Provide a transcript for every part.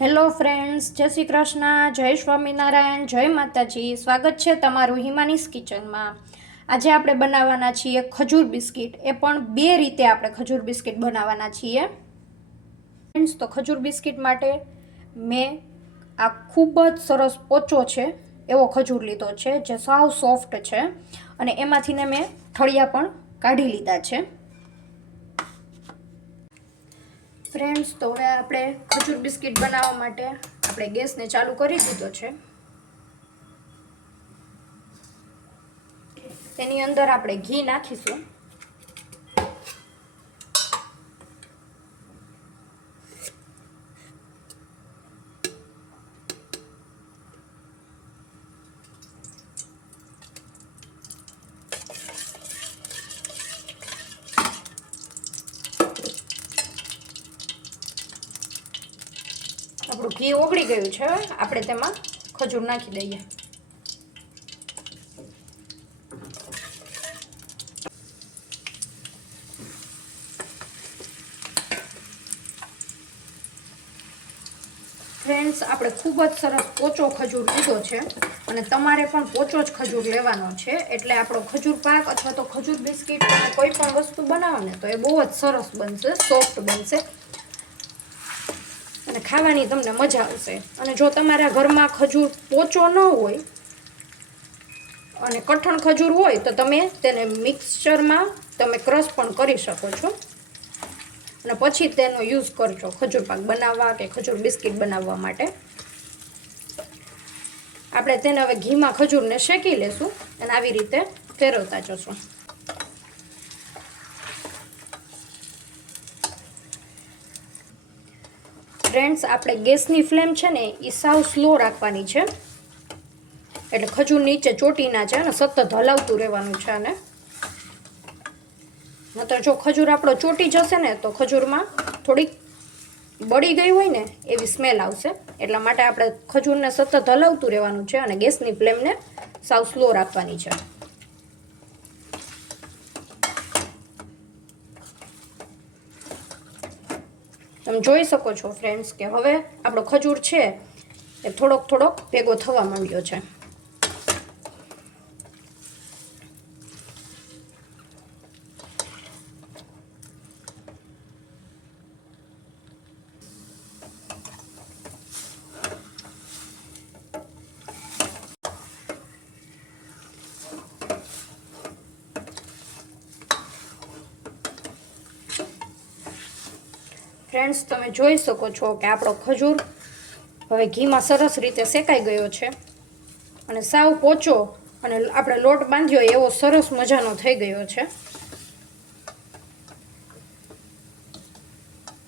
Hello friends, જય શ્રી કૃષ્ણ, જય સ્વામિનારાયણ, જય માતાજી. સ્વાગત છે તમારું હિમાનીસ કિચનમાં. આજે આપણે બનાવવાના છીએ ખજૂર બિસ્કિટ. એ પણ બે રીતે આપણે ખજૂર બિસ્કિટ બનાવવાના છીએ. ફ્રેન્ડ્સ, તો ખજૂર બિસ્કિટ માટે મેં આ ખૂબ જ સરસ પોચો છે એવો ખજૂર લીધો છે, જે સાવ સોફ્ટ છે, અને એમાંથીને મેં ઠળિયા પણ કાઢી લીધા છે. ફ્રેન્ડ્સ, તો હવે આપણે ખજૂર બિસ્કિટ બનાવવા માટે આપણે ગેસને ચાલુ કરી દીધો છે. તેની અંદર આપણે ઘી નાખીશું. આપણું ઘી ઓગળી ગયું છે. આપણે તેમાં ખજૂર નાખી દઈએ. ફ્રેન્ડ્સ, આપણે ખૂબ જ સરસ પોચો ખજૂર લીધો છે, અને તમારે પણ પોચો જ ખજૂર લેવાનો છે. એટલે આપણો ખજૂર પાક અથવા તો ખજૂર બિસ્કિટ તમે કોઈ પણ વસ્તુ બનાવો ને તો એ બહુ જ સરસ બનશે, સોફ્ટ બનશે, અને ખાવાની તમને મજા આવશે. અને જો તમારા ઘરમાં ખજૂર પોચો ન હોય અને કઠણ ખજૂર હોય તો તમે તેને મિક્સચરમાં તમે ક્રશ પણ કરી શકો છો, અને પછી તેનો યુઝ કરજો ખજૂર પાક બનાવવા કે ખજૂર બિસ્કિટ બનાવવા માટે. આપણે તેને હવે ઘીમાં ખજૂરને શેકી લેશું અને આવી રીતે ફેરવતા જશું. ફ્રેન્ડ્સ, આપણે ગેસની ફ્લેમ છે ને એ સાવ સ્લો રાખવાની છે, એટલે ખજૂર નીચે ચોટી ના જાય, અને સતત હલાવતું રહેવાનું છે. અને નતર જો ખજૂર આપણો ચોટી જશે ને તો ખજૂરમાં થોડીક બળી ગઈ હોય ને એવી સ્મેલ આવશે. એટલા માટે આપણે ખજૂરને સતત હલાવતું રહેવાનું છે, અને ગેસની ફ્લેમને સાવ સ્લો રાખવાની છે. તમે જોઈ શકો છો ફ્રેન્ડ્સ કે હવે આપણો ખજૂર છે એ થોડોક ભેગો થવા માંડ્યો છે. ફ્રેન્ડ્સ, તમે જોઈ શકો છો કે આપણો ખજૂર હવે ઘીમાં સરસ રીતે શેકાઈ ગયો છે, અને સાવ પોચો અને આપણે લોટ બાંધ્યો એવો સરસ મજાનો થઈ ગયો છે.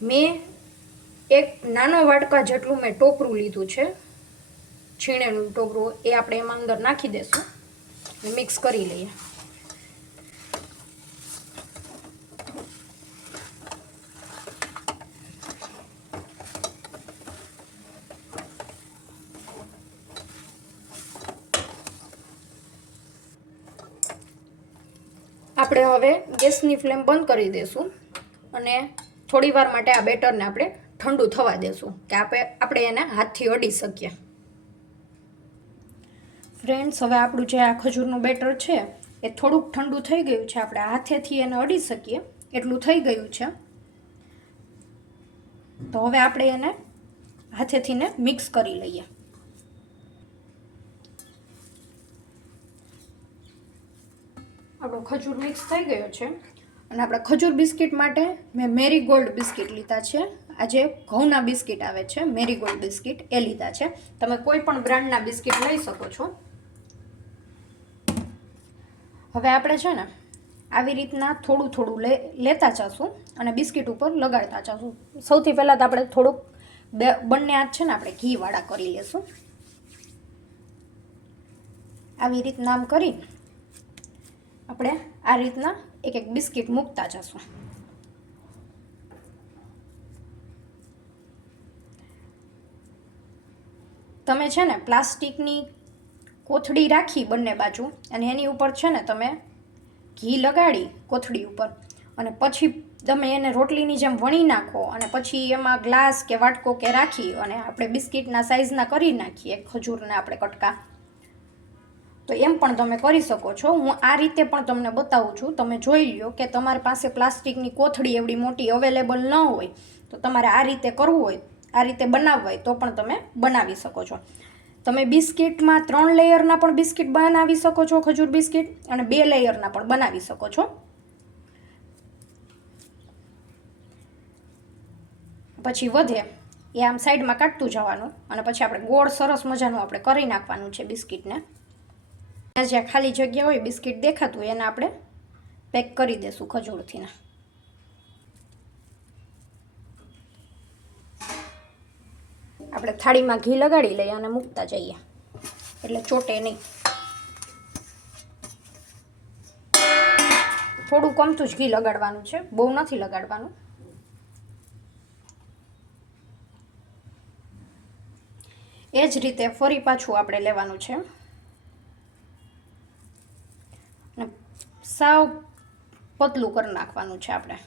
મેં એક નાનો વાટકા જેટલું મેં ટોપરું લીધું છે, છીણેલું ટોપરું. એ આપણે એમાં અંદર નાખી દઈશું અને મિક્સ કરી લઈએ. આપણે હવે ગેસની ફ્લેમ બંધ કરી દઈશું, અને થોડી વાર માટે આ બેટરને આપણે ઠંડુ થવા દેશું કે આપણે એને હાથથી અડી શકીએ. ફ્રેન્ડ્સ, હવે આપણું જે આ ખજૂરનું બેટર છે એ થોડુંક ઠંડુ થઈ ગયું છે. આપણે હાથેથી એને અડી શકીએ એટલું થઈ ગયું છે. તો હવે આપણે એને હાથેથી મિક્સ કરી લઈએ. આપણો ખજૂર મિક્સ થઈ ગયો છે, અને આપણે ખજૂર બિસ્કિટ માટે મેં મેરીગોલ્ડ બિસ્કિટ લીધા છે. આજે ઘઉંના બિસ્કિટ આવે છે, મેરીગોલ્ડ બિસ્કિટ, એ લીધા છે. તમે કોઈ પણ બ્રાન્ડના બિસ્કિટ લઈ શકો છો. હવે આપણે છે ને આવી રીતના થોડું લેતા જશું અને બિસ્કિટ ઉપર લગાડતા જશું. સૌથી પહેલાં તો આપણે થોડુંક બંને હાથ છે ને આપણે ઘીવાળા કરી લેશું. આવી રીતના આમ કરીને આપણે આ રીતના એક એક બિસ્કિટ મૂકતા જશું. તમે છે ને પ્લાસ્ટિકની કોથળી રાખી બંને બાજુ, અને એની ઉપર છે ને તમે ઘી લગાડી કોથળી ઉપર, અને પછી તમે એને રોટલીની જેમ વણી નાખો અને પછી એમાં ગ્લાસ કે વાટકો કે રાખી અને આપણે બિસ્કિટના સાઇઝના કરી નાખીએ ખજૂરના આપણે કટકા, તો એમ પણ તમે કરી શકો છો. હું આ રીતે પણ તમને બતાવું છું. તમે જોઈ લ્યો કે તમારી પાસે પ્લાસ્ટિકની કોથળી એવડી મોટી અવેલેબલ ન હોય તો તમારે આ રીતે કરવું હોય, આ રીતે બનાવવા હોય તો પણ તમે બનાવી શકો છો. તમે બિસ્કિટમાં 3 લેયરના પણ બિસ્કિટ બનાવી શકો છો, ખજૂર બિસ્કિટ, અને 2 લેયરના પણ બનાવી શકો છો. પછી વધે એ આમ સાઈડમાં કાઢતું જવાનું અને પછી આપણે ગોળ સરસ મજાનું આપણે કરી નાખવાનું છે બિસ્કિટને. જ્યાં ખાલી જગ્યા હોય બિસ્કિટ દેખાતું હોય એને આપણે પેક કરી દઈશું ખજૂરથી. આપણે થાળીમાં ઘી લગાડી લઈએ અને મૂકતા જઈએ એટલે ચોટે નહીં. થોડું કમતું જ ઘી લગાડવાનું છે, બહુ નથી લગાડવાનું. એ જ રીતે ફરી પાછું આપણે લેવાનું છે અને સાવ પતલું કરી નાખવાનું છે આપણે.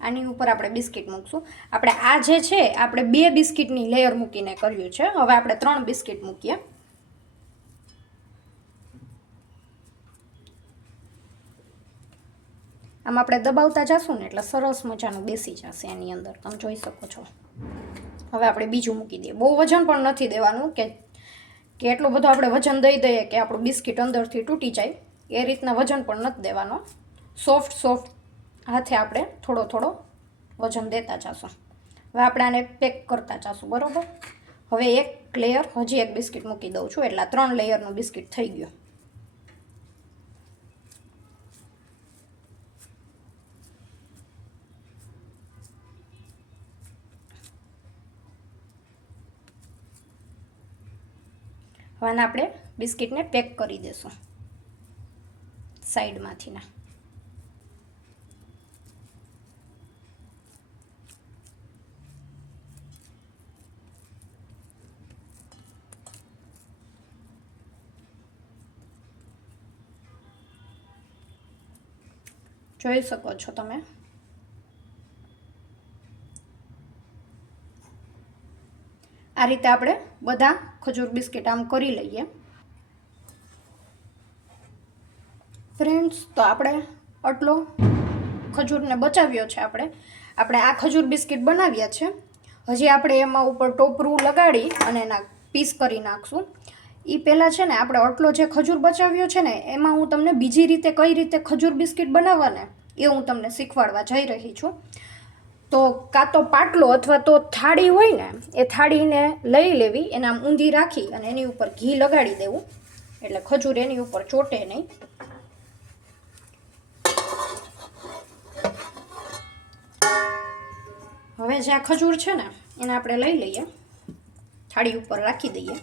આની ઉપર આપણે બિસ્કિટ મૂકશું. આપણે આ જે છે આપણે 2 બિસ્કિટની લેયર મૂકીને કર્યું છે. હવે આપણે 3 બિસ્કિટ મૂકીએ. આમ આપણે દબાવતા જશું ને એટલે સરસ મજાનું બેસી જશે એની અંદર, તમે જોઈ શકો છો. હવે આપણે બીજું મૂકી દઈએ. બહુ વજન પણ નથી દેવાનું કે એટલું બધું આપણે વજન દઈ દઈએ કે આપણું બિસ્કિટ અંદરથી તૂટી જાય, એ રીતના વજન પણ નથી દેવાનો. સોફ્ટ હાથે આપણે થોડો થોડો વજન દેતા જશું. હવે આપણે આને પેક કરતા જશું, બરાબર. હવે એક લેયર હજી એક બિસ્કિટ મૂકી દઉં છું એટલે 3 લેયરનું બિસ્કિટ થઈ ગયું. હવે આપણે બિસ્કિટને પેક કરી દઈશું સાઈડમાંથી ના. જોઈ શકો છો તમે. આ રીતે આપણે બધા ખજૂર બિસ્કિટ આમ કરી લઈએ. ફ્રેન્ડ્સ, તો આપણે આટલો ખજૂરને બચાવ્યો છે. આપણે આ ખજૂર બિસ્કિટ બનાવ્યા છે. હજી આપણે એમાં ઉપર ટોપરું લગાડી અને એના પીસ કરી નાખશું. એ પહેલાં છે ને આપણે આટલો જે ખજૂર બચાવ્યો છે ને એમાં હું તમને બીજી રીતે કઈ રીતે ખજૂર બિસ્કિટ બનાવવાને એ હું તમને શીખવાડવા જઈ રહી છું. તો કાં તો પાટલો અથવા તો થાળી હોય ને એ થાળીને લઈ લેવી, એને આમ ઊંધી રાખી અને એની ઉપર ઘી લગાડી દેવું એટલે ખજૂર એની ઉપર ચોટે નહીં. હવે જે આ ખજૂર છે ને એને આપણે લઈ લઈએ, થાળી ઉપર રાખી દઈએ.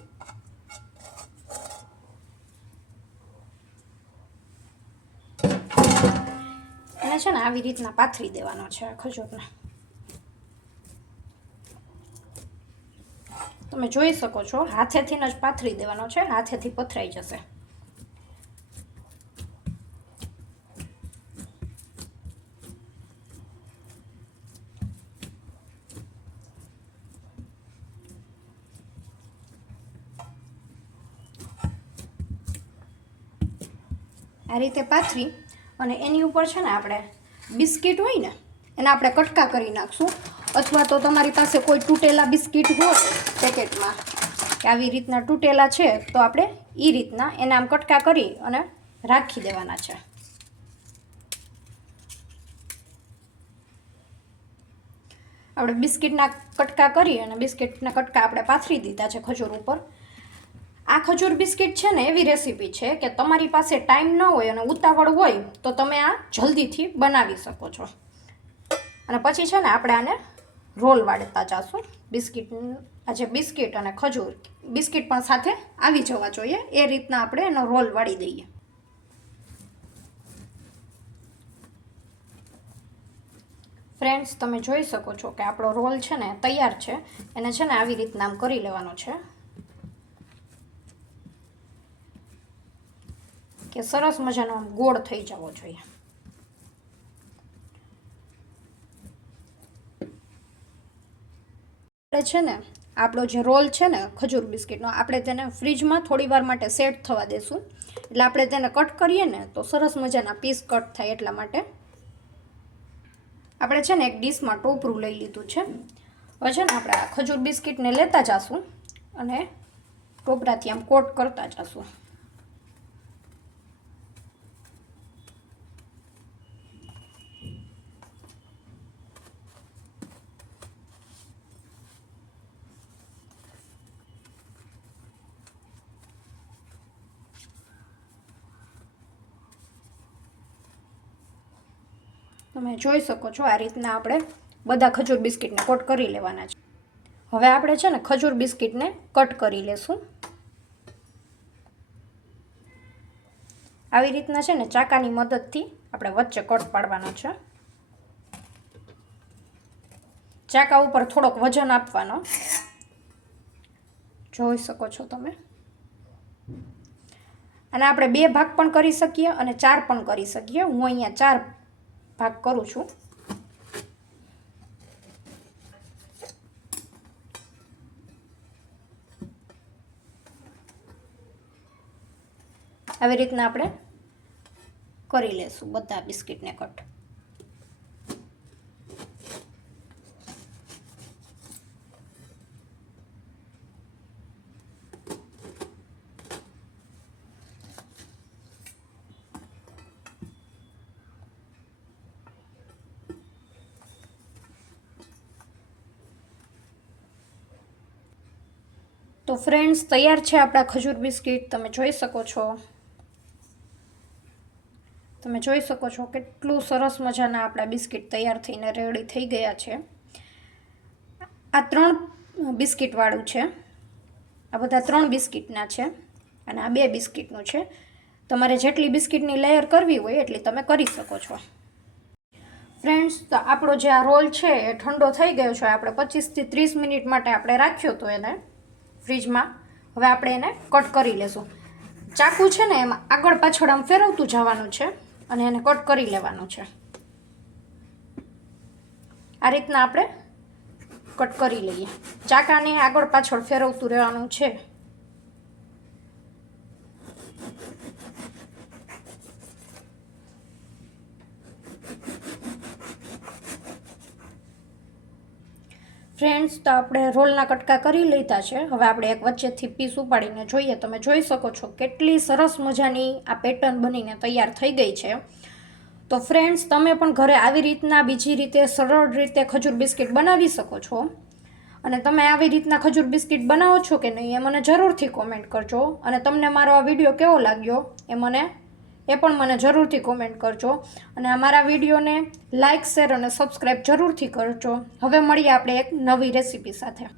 એને છે ને આવી રીતના પાથરી દેવાનો છે આ ખજૂરને. તમે જોઈ શકો છો હાથેથી જ પાથરી દેવાનો છે, હાથેથી પથરાઈ જશે. આ રીતે પાથરી અને એની ઉપર છે ને આપણે બિસ્કિટ હોય ને એના આપણે કટકા કરી નાખશું. અથવા તો તમારી પાસે કોઈ તૂટેલા બિસ્કિટ હોય પેકેટમાં કે આવી રીતના તૂટેલા છે તો આપણે એ રીતના એને આમ કટકા કરી અને રાખી દેવાના છે. આપણે બિસ્કિટના કટકા કરી અને બિસ્કિટના કટકા આપણે પાથરી દીધા છે ખજૂર ઉપર. આ ખજૂર બિસ્કિટ છે ને એવી રેસીપી છે કે તમારી પાસે ટાઈમ ન હોય અને ઉતાવળ હોય તો તમે આ જલ્દીથી બનાવી શકો છો. અને પછી છે ને આપણે આને રોલ વાળતા જઈશું. આજે બિસ્કિટ અને ખજૂર, બિસ્કિટ પણ સાથે આવી જવા જોઈએ એ રીતના આપણે એનો રોલ વાળી દઈએ. ફ્રેન્ડ્સ, તમે જોઈ શકો છો કે આપણો રોલ છે ને તૈયાર છે. એને છે ને આવી રીતના આમ કરી લેવાનો છે કે સરસ મજાનો આમ ગોળ થઈ જવો જોઈએ. આપણે છે ને આપણો જે રોલ છે ને ખજૂર બિસ્કિટનો, આપણે તેને ફ્રીજમાં થોડી વાર માટે સેટ થવા દેશું. એટલે આપણે તેને કટ કરીએ ને તો સરસ મજાના પીસ કટ થાય. એટલા માટે આપણે છે ને એક ડીશમાં ટોપરું લઈ લીધું છે. હવે છે ને આપણે આ ખજૂર બિસ્કિટને લેતા જઈશું અને ટોપરાથી આમ કોટ કરતા જઈશું. તમે જોઈ શકો છો આ રીતના આપણે બધા ખજૂર બિસ્કિટને કોટ કરી લેવાના છે. હવે આપણે છે ને ખજૂર બિસ્કિટને કટ કરી લેશું. આવી રીતના છે ને ચાકાની મદદથી આપણે વચ્ચે કટ પાડવાનો છે. ચાકા ઉપર થોડોક વજન આપવાનો, જોઈ શકો છો તમે. અને આપણે 2 ભાગ પણ કરી શકીએ અને 4 પણ કરી શકીએ. હું અહીંયા 4 ભાગ કરું છું. આવી રીતના આપણે કરી લેશું બધા બિસ્કિટને કટ. તો ફ્રેન્ડ્સ, તૈયાર છે આપણા ખજૂર બિસ્કિટ. તમે જોઈ શકો છો. તમે જોઈ શકો છો કેટલું સરસ મજાના આપણા બિસ્કિટ તૈયાર થઈને રેડી થઈ ગયા છે. આ 3 બિસ્કિટવાળું છે. આ બધા 3 બિસ્કિટના છે અને આ 2 બિસ્કિટનું છે. તમારે જેટલી બિસ્કિટની લેયર કરવી હોય એટલી તમે કરી શકો છો. ફ્રેન્ડ્સ, તો આપણો જે આ રોલ છે એ ઠંડો થઈ ગયો છે. આપણે 25 થી 30 મિનિટ માટે આપણે રાખ્યો હતો એને ફ્રીજમાં. હવે આપણે એને કટ કરી લેશું. ચાકુ છે ને એમાં આગળ પાછળ આમ ફેરવતું જવાનું છે અને એને કટ કરી લેવાનું છે. આ રીતના આપણે કટ કરી લઈએ. ચાકાને આગળ પાછળ ફેરવતું રહેવાનું છે. ફ્રેન્ડ્સ, તો આપણે રોલના કટકા કરી લીધા છે. હવે આપણે એક વચ્ચેથી પીસ ઉપાડીને જોઈએ. તમે જોઈ શકો છો કેટલી સરસ મજાની આ પેટર્ન બનીને તૈયાર થઈ ગઈ છે. તો ફ્રેન્ડ્સ, તમે પણ ઘરે આવી રીતના બીજી રીતે સરળ રીતે ખજૂર બિસ્કિટ બનાવી શકો છો. અને તમે આવી રીતના ખજૂર બિસ્કિટ બનાવો છો કે નહીં એ મને જરૂરથી કોમેન્ટ કરજો. અને તમને મારો આ વિડીયો કેવો લાગ્યો એ પણ મને જરૂરથી કોમેન્ટ કરજો. અને અમારા વિડીયોને લાઇક, શેર અને સબસ્ક્રાઈબ જરૂરથી કરજો. હવે મળીએ આપણે એક નવી રેસીપી સાથે.